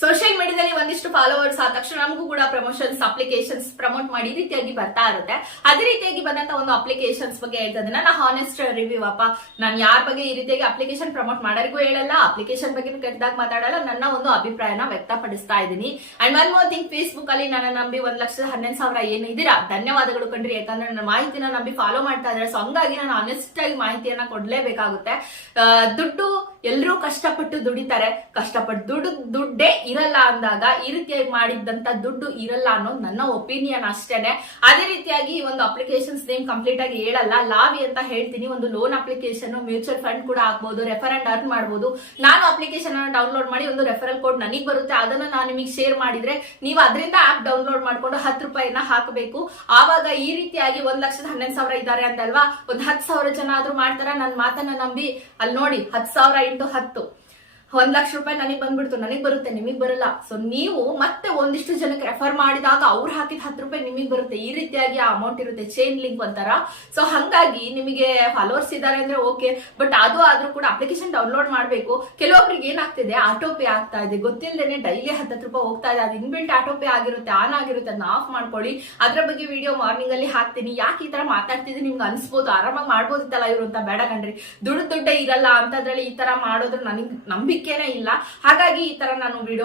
Social ಮೀಡಿಯಾದಲ್ಲಿ ಒಂದಿಷ್ಟು followers ಆದ ತಕ್ಷಣ ನಮಗೂ ಕೂಡ ಪ್ರಮೋಷನ್ಸ್ ಅಪ್ಲಿಕೇಶನ್ಸ್ ಪ್ರಮೋಟ್ ಮಾಡಿ ಈ ರೀತಿಯಾಗಿ ಬರ್ತಾ ಇರುತ್ತೆ. ಅದೇ ರೀತಿಯಾಗಿ ಬಂದಂತ ಒಂದು ಅಪ್ಲಿಕೇಶನ್ಸ್ ಬಗ್ಗೆ ಹೇಳ್ತಾ ಇದ್ದೀನಿ ನಾನು ಹಾನೆಸ್ಟ್ ರಿವ್ಯೂ ಅಪ್ಪ. ನಾನು ಯಾರ ಬಗ್ಗೆ ಈ ರೀತಿಯಾಗಿ ಅಪ್ಲಿಕೇಶನ್ ಪ್ರಮೋಟ್ ಮಾಡೋರಿಗೂ ಹೇಳಲ್ಲ ಅಪ್ಲಿಕೇಶನ್ ಬಗ್ಗೆ ಕೆಟ್ಟದಾಗ ಮಾತಾಡಲ್ಲ, ನನ್ನ ಒಂದು ಅಭಿಪ್ರಾಯನ ವ್ಯಕ್ತಪಡಿಸ್ತಾ ಇದ್ದೀನಿ. And one more thing Facebook ಅಲ್ಲಿ ನನ್ನ ನಂಬಿ ಒಂದ್ ಲಕ್ಷದ ಹನ್ನೊಂದು ಸಾವಿರ ಏನಿದ್ದೀರಾ ಧನ್ಯವಾದಗಳು ಕಂಡ್ರಿ ಯಾಕಂದ್ರೆ ನನ್ನ ಮಾಹಿತಿನ ನಂಬಿ ಫಾಲೋ ಮಾಡ್ತಾ ಇದ್ದಾರೆ. ಸೊ ಹಂಗಾಗಿ ನಾನು ಆನೆಸ್ಟ್ ಆಗಿ ಮಾಹಿತಿಯನ್ನ ಕೊಡ್ಲೇಬೇಕಾಗುತ್ತೆ. ದುಡ್ಡು ಎಲ್ಲರೂ ಕಷ್ಟಪಟ್ಟು ದುಡಿತಾರೆ. ಕಷ್ಟಪಟ್ಟು ದುಡ್ಡು ದುಡ್ಡೇ ಇರಲ್ಲ ಅಂದಾಗ ಈ ರೀತಿಯಾಗಿ ಮಾಡಿದ್ದಂತ ದುಡ್ಡು ಇರಲ್ಲ ಅನ್ನೋದು ನನ್ನ ಒಪಿನಿಯನ್ ಅಷ್ಟೇನೆ. ಅದೇ ರೀತಿಯಾಗಿ ಈ ಒಂದು ಅಪ್ಲಿಕೇಶನ್ಸ್ ನೇಮ್ ಕಂಪ್ಲೀಟ್ ಆಗಿ ಹೇಳಲ್ಲ. ಲಾವಿ ಅಂತ ಹೇಳ್ತೀನಿ. ಒಂದು ಲೋನ್ ಅಪ್ಲಿಕೇಶನ್, ಮ್ಯೂಚುವಲ್ ಫಂಡ್ ಕೂಡ ಆಗ್ಬಹುದು ರೆಫರ್ ಅಂಡ್ ಅರ್ನ್ ಮಾಡಬಹುದು ನಾನು ಅಪ್ಲಿಕೇಶನ್ ಅನ್ನು ಡೌನ್ಲೋಡ್ ಮಾಡಿ ಒಂದು ರೆಫರಲ್ ಕೋಡ್ ನನಗೆ ಬರುತ್ತೆ. ಅದನ್ನ ನಾನು ನಿಮಗೆ ಶೇರ್ ಮಾಡಿದ್ರೆ ನೀವು ಅದರಿಂದ ಆಪ್ ಡೌನ್ಲೋಡ್ ಮಾಡ್ಕೊಂಡು ಹತ್ತು ರೂಪಾಯಿನ ಹಾಕಬೇಕು. ಆವಾಗ ಈ ರೀತಿಯಾಗಿ ಒಂದ್ ಲಕ್ಷದ ಹನ್ನೊಂದು ಸಾವಿರ ಇದ್ದಾರೆ ಅಂತಲ್ವಾ ಒಂದ್ ಹತ್ತು ಸಾವಿರ ಜನ ಆದ್ರೂ ಮಾಡ್ತಾರ? ನನ್ನ ಮಾತನ್ನ ನಂಬಿ. ಅಲ್ಲಿ ನೋಡಿ, ಹತ್ತು ಸಾವಿರ ಇಂಟು ಹತ್ತು. ಒಂದ್ ಲಕ್ಷ ರೂಪಾಯಿ ನನಗೆ ಬಂದ್ಬಿಡ್ತು, ನನಗ್ ಬರುತ್ತೆ, ನಿಮಗ್ ಬರಲ್ಲ. ಸೊ ನೀವು ಮತ್ತೆ ಒಂದಿಷ್ಟು ಜನಕ್ಕೆ ರೆಫರ್ ಮಾಡಿದಾಗ ಅವ್ರು ಹಾಕಿದ ಹತ್ತು ರೂಪಾಯಿ ನಿಮಗ್ ಬರುತ್ತೆ. ಈ ರೀತಿಯಾಗಿ ಆ ಅಮೌಂಟ್ ಇರುತ್ತೆ ಚೈನ್ ಲಿಂಕ್ ಅಂತಾರ ಸೊ ಹಂಗಾಗಿ ನಿಮಗೆ ಫಾಲೋವರ್ಸ್ ಇದ್ದಾರೆ ಅಂದ್ರೆ ಓಕೆ ಬಟ್ ಅದು ಆದ್ರೂ ಕೂಡ ಅಪ್ಲಿಕೇಶನ್ ಡೌನ್ಲೋಡ್ ಮಾಡಬೇಕು. ಕೆಲವೊಬ್ರಿಗೆ ಏನಾಗ್ತಿದೆ ಆಟೋ ಪೇ ಆಗ್ತಾ ಇದೆ. ಗೊತ್ತಿಲ್ಲದೇನೆ ಡೈಲಿ ಹತ್ತತ್ತು ರೂಪಾಯಿ ಹೋಗ್ತಾ ಇದೆ. ಅದು ಇನ್ಬಿಲ್ಟ್ ಆಟೋ ಪೇ ಆಗಿರುತ್ತೆ ಆನ್ ಆಗಿರುತ್ತೆ, ಅದನ್ನ ಆಫ್ ಮಾಡ್ಕೊಳ್ಳಿ. ಅದ್ರ ಬಗ್ಗೆ ವಿಡಿಯೋ ಮಾರ್ನಿಂಗ್ ಅಲ್ಲಿ ಹಾಕ್ತೀನಿ. ಯಾಕೆ ಈ ತರ ಮಾತಾಡ್ತಿದ್ದೆ? ನಿಮ್ಗೆ ಅನ್ಸ್ಬೋದು. ಆರಾಮಾಗಿ ಮಾಡ್ಬೋದಿತ್ತಲ್ಲ ಇವರು ಅಂತ. ಬೇಡ ಕಣ್ರಿ. ದುಡ್ಡು ದುಡ್ಡೇ ಇರಲ್ಲ ಅಂತದ್ರಲ್ಲಿ ಈ ತರ ಮಾಡೋದ್ರ ನನಗೆ ನಂಬಿಕೆನೇ ಇಲ್ಲ. ಹಾಗಾಗಿ ಈ ತರ ನಾನು ವಿಡಿಯೋ